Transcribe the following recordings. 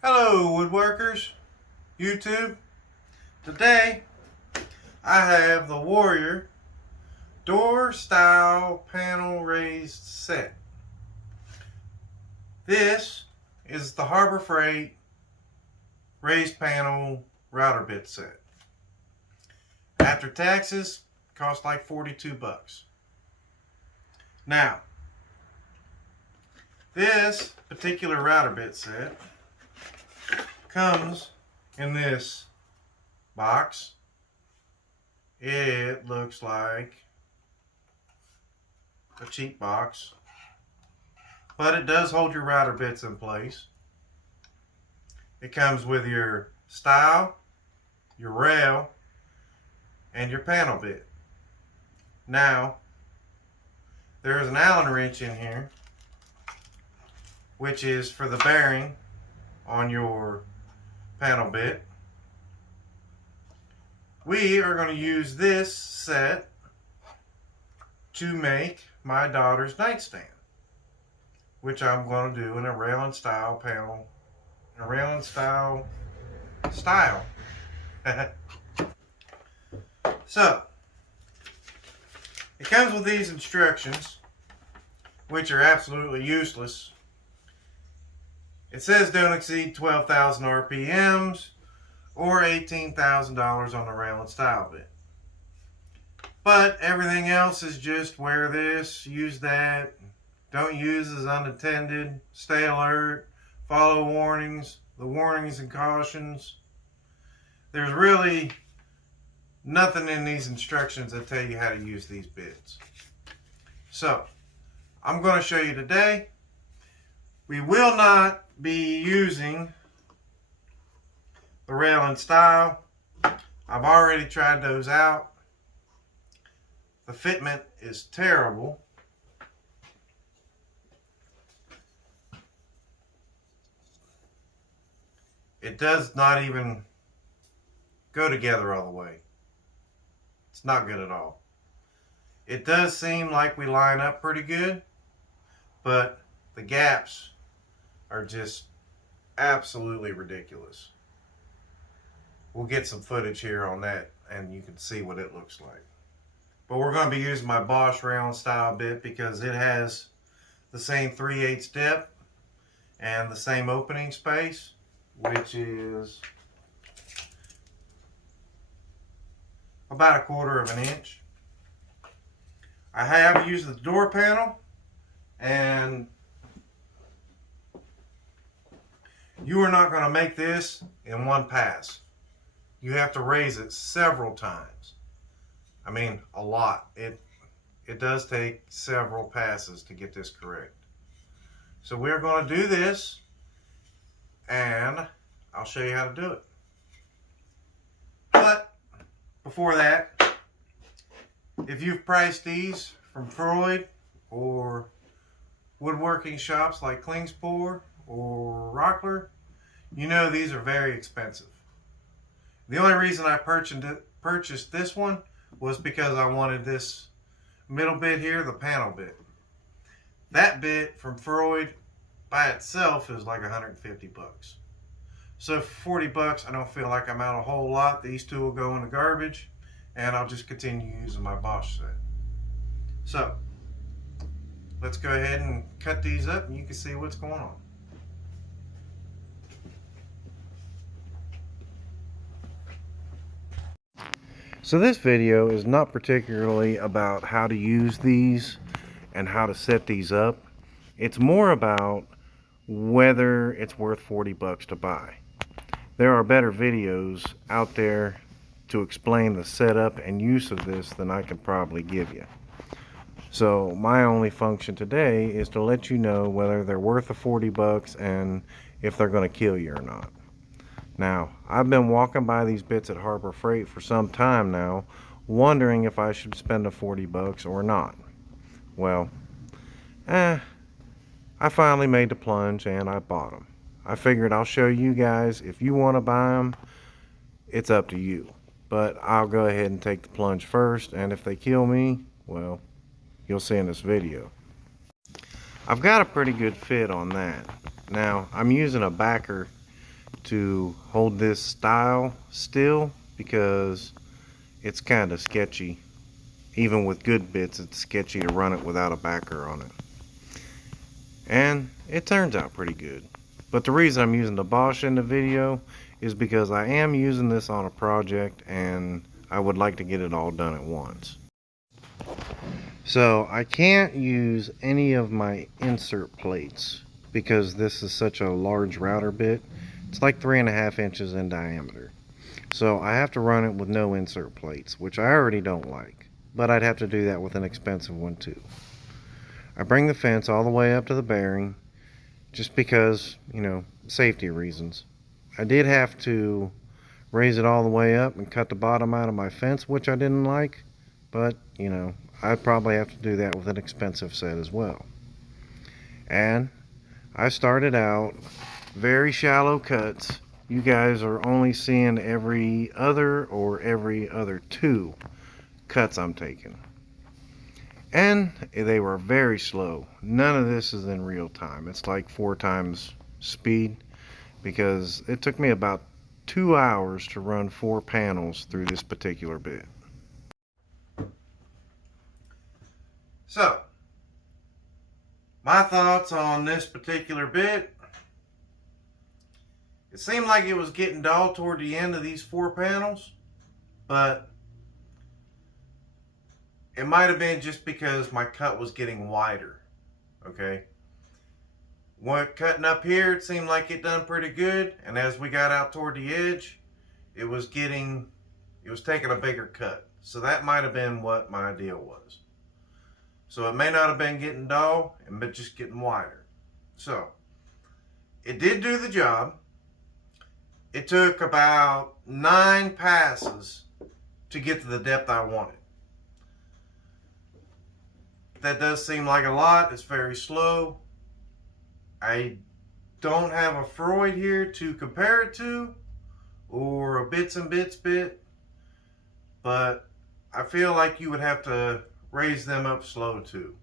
Hello woodworkers, YouTube. Today I have the Warrior door style panel raised set. This is the Harbor Freight raised panel router bit set. After taxes, cost like 42 bucks. Now, this particular router bit set comes in this box. It looks like a cheap box, but it does hold your router bits in place. It comes with your style, your rail, and your panel bit. Now, there is an Allen wrench in here, which is for the bearing on your panel bit. We are going to use this set to make my daughter's nightstand, which I'm going to do in a rail and style panel, a rail and style. So, it comes with these instructions, which are absolutely useless. It says don't exceed 12,000 RPMs or $18,000 on the rail and style bit. But everything else is just wear this, use that, don't use as unintended, stay alert, follow warnings, the warnings and cautions. There's really nothing in these instructions that tell you how to use these bits. So, I'm going to show you today. We will not be using the rail and style. I've already tried those out. The fitment is terrible. It does not even go together all the way. It's not good at all. It does seem like we line up pretty good, but the gaps are just absolutely ridiculous. We'll get some footage here on that and you can see what it looks like. But we're going to be using my Bosch rail and style bit because it has the same 3/8 depth and the same opening space, which is about 1/4 of an inch. I have used the door panel, and you are not going to make this in one pass. You have to raise it several times. I mean, a lot. It does take several passes to get this correct. So we're going to do this, and I'll show you how to do it. But before that, if you've priced these from Freud or woodworking shops like Klingspor or Rockler, you know these are very expensive. The only reason I purchased this one was because I wanted this middle bit here, the panel bit. That bit from Freud by itself is like 150 bucks. So for 40 bucks, I don't feel like I'm out a whole lot. These two will go in the garbage, and I'll just continue using my Bosch set. So, let's go ahead and cut these up and you can see what's going on. So this video is not particularly about how to use these and how to set these up. It's more about whether it's worth 40 bucks to buy. There are better videos out there to explain the setup and use of this than I can probably give you. So my only function today is to let you know whether they're worth the 40 bucks and if they're going to kill you or not. Now, I've been walking by these bits at Harbor Freight for some time now, wondering if I should spend the 40 bucks or not. Well, I finally made the plunge and I bought them. I figured I'll show you guys. If you want to buy them, it's up to you. But I'll go ahead and take the plunge first, and if they kill me, well, you'll see in this video. I've got a pretty good fit on that. Now, I'm using a backer to hold this style still because it's kind of sketchy. Even with good bits, it's sketchy to run it without a backer on it. And it turns out pretty good. But the reason I'm using the Bosch in the video is because I am using this on a project and I would like to get it all done at once. So I can't use any of my insert plates because this is such a large router bit. It's like 3.5 inches in diameter. So I have to run it with no insert plates, which I already don't like. But I'd have to do that with an expensive one too. I bring the fence all the way up to the bearing just because, you know, safety reasons. I did have to raise it all the way up and cut the bottom out of my fence, which I didn't like, but, you know, I'd probably have to do that with an expensive set as well. And I started out very shallow cuts. You guys are only seeing every other or every other 2 cuts I'm taking. And they were very slow. None of this is in real time. It's like 4 times speed because it took me about 2 hours to run 4 panels through this particular bit. So, my thoughts on this particular bit. It seemed like it was getting dull toward the end of these 4 panels, but it might have been just because my cut was getting wider, okay? When cutting up here, it seemed like it done pretty good, and as we got out toward the edge, it was taking a bigger cut. So that might have been what my idea was. So it may not have been getting dull, but just getting wider. So, it did do the job. It took about 9 passes to get to the depth I wanted. That does seem like a lot. It's very slow. I don't have a Freud here to compare it to, or a bits and bits bit, but I feel like you would have to raise them up slow too,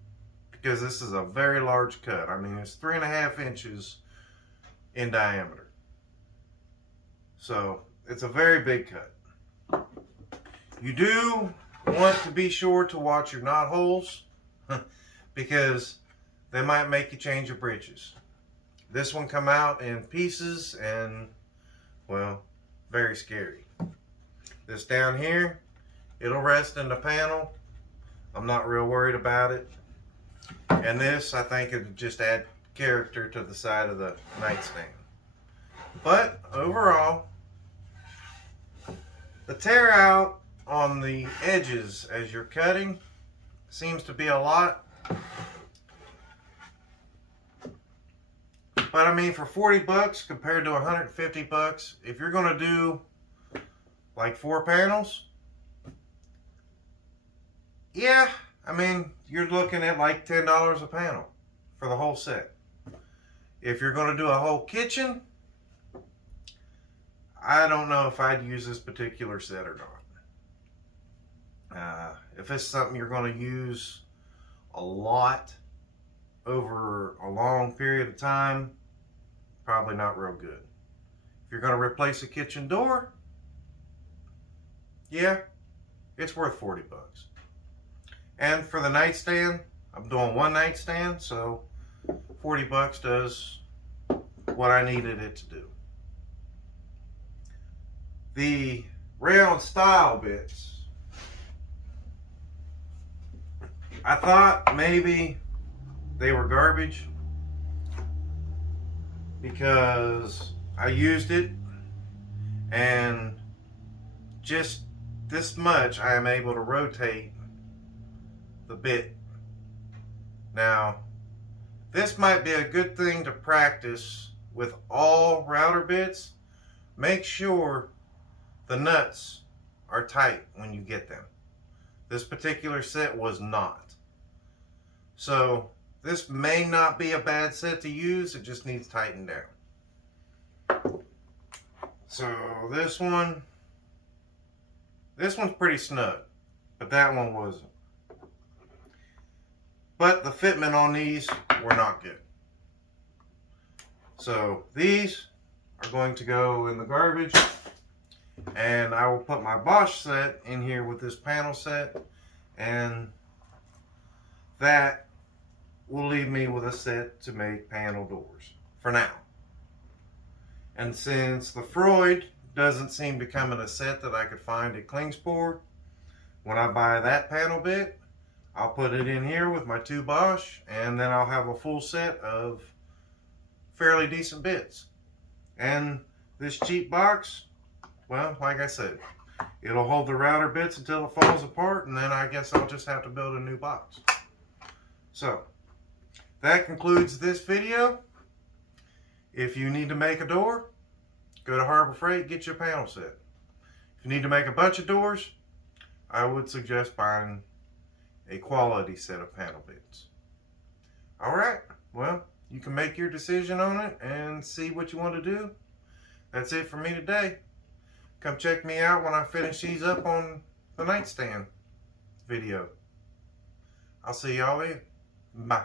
because this is a very large cut. I mean, it's 3.5 inches in diameter. So it's a very big cut. You do want to be sure to watch your knot holes because they might make you change your bridges. This one come out in pieces and, well, very scary. This down here, it'll rest in the panel. I'm not real worried about it. And this, I think, it'd just add character to the side of the nightstand. But overall, the tear out on the edges as you're cutting seems to be a lot. But I mean, for 40 bucks compared to 150 bucks, if you're going to do like 4 panels, yeah, I mean, you're looking at like $10 a panel for the whole set. If you're going to do a whole kitchen, I don't know if I'd use this particular set or not. If it's something you're going to use a lot over a long period of time, probably not real good. If you're going to replace a kitchen door, yeah, it's worth 40 bucks. And for the nightstand, I'm doing 1 nightstand, so 40 bucks does what I needed it to do. The rayon style bits, I thought maybe they were garbage because I used it and just this much I am able to rotate the bit. Now, this might be a good thing to practice with all router bits. Make sure the nuts are tight when you get them. This particular set was not. So this may not be a bad set to use, it just needs tightened down. So this one's pretty snug, but that one wasn't. But the fitment on these were not good. So these are going to go in the garbage, and I will put my Bosch set in here with this panel set, and that will leave me with a set to make panel doors for now. And since the Freud doesn't seem to come in a set that I could find at Klingspor, when I buy that panel bit, I'll put it in here with my 2 Bosch, and then I'll have a full set of fairly decent bits. And this cheap box, well, like I said, it'll hold the router bits until it falls apart, and then I guess I'll just have to build a new box. So, that concludes this video. If you need to make a door, go to Harbor Freight, get your panel set. If you need to make a bunch of doors, I would suggest buying a quality set of panel bits. Alright, well, you can make your decision on it and see what you want to do. That's it for me today. Come check me out when I finish these up on the nightstand video. I'll see y'all then. Bye.